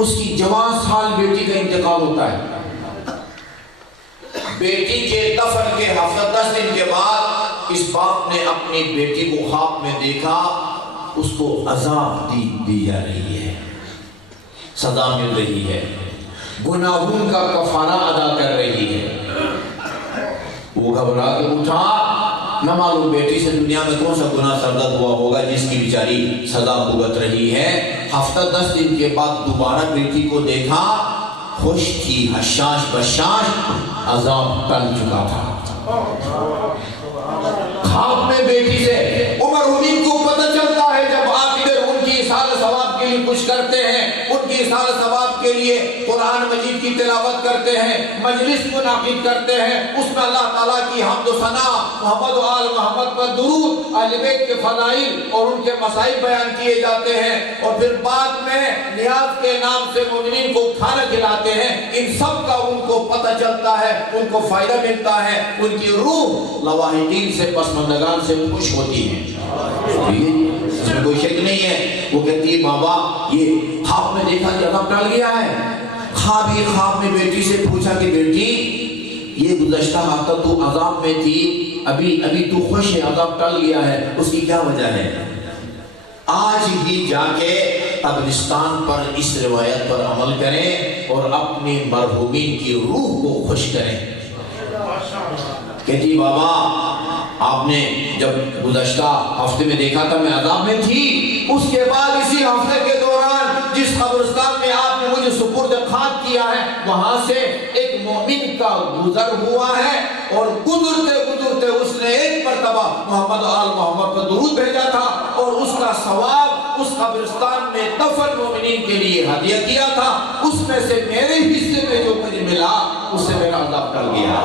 اس کی جوان سال بیٹی کا انتقال ہوتا ہے. بیٹی کے دفن کے ہفتہ 10 دن کے بعد اس باپ نے اپنی بیٹی کو خواب میں دیکھا، اس کو عذاب دی جا رہی ہے، سزا مل رہی ہے، گناہوں کا کفارہ ادا کر رہی ہے. وہ گھبرا کے اٹھا، نہ معلوم بیٹی سے دنیا میں کون سا گناہ سرزد ہوا ہوگا جس کی بیچاری سزا بھگت رہی ہے. ہفتہ 10 دن کے بعد دوبارہ بیٹی کو دیکھا، خوش تھی، حشاش بشاش، عذاب ٹل چکا تھا. خواب میں بیٹی سے عمر حمید کو پتہ چلتا ہے جب آپ ادھر ان کی اصالہ ثواب کے لیے کچھ کرتے ہیں، ان کی اصالہ ثواب کے لیے قرآن مجید کی تلاوت کرتے ہیں، مجلس منعقد کرتے ہیں، اس میں اللہ تعالیٰ کی حمد و ثنا، محمد و آل محمد پر درود، اہل بیت کے فضائل اور ان کے مصائب بیان کیے جاتے ہیں، اور پھر بعد میں نیاز کے نام سے مومنین کو کھانا کھلاتے ہیں. ان سب کا ان کو پتہ چلتا ہے، ان کو فائدہ ملتا ہے، ان کی روح لواحقین سے پسماندگان سے خوش ہوتی ہے. اس میں کوئی شک نہیں ہے. وہ کہتی ہے بابا یہ خواب میں دیکھا کہ عذاب ٹل گیا ہے. خواب میں بیٹی سے پوچھا کہ بیٹی یہ گزشتہ ہفتہ تو عذاب میں تھی، ابھی تو خوش ہے، عذاب ٹل گیا ہے، اس کی کیا وجہ ہے؟ آج ہی جا کے قبرستان پر اس روایت پر عمل کریں اور اپنی مرحومین کی روح کو خوش کریں. کہتی بابا آپ نے جب گزشتہ ہفتے میں دیکھا تھا میں عذاب میں تھی، اس کے بعد اسی ہفتے کے دوران جس قبرستان میں آپ نے مجھے سپرد خاک کیا ہے وہاں سے ایک مومن کا گزر ہوا ہے، اور گزرتے اس نے ایک مرتبہ محمد آل محمد پر درود بھیجا تھا، اور اس کا ثواب اس قبرستان میں دفن مومنین کے لیے ہدیہ کیا تھا. اس میں سے میرے حصے میں جو مجھے ملا اس سے میرا عذاب ٹل گیا.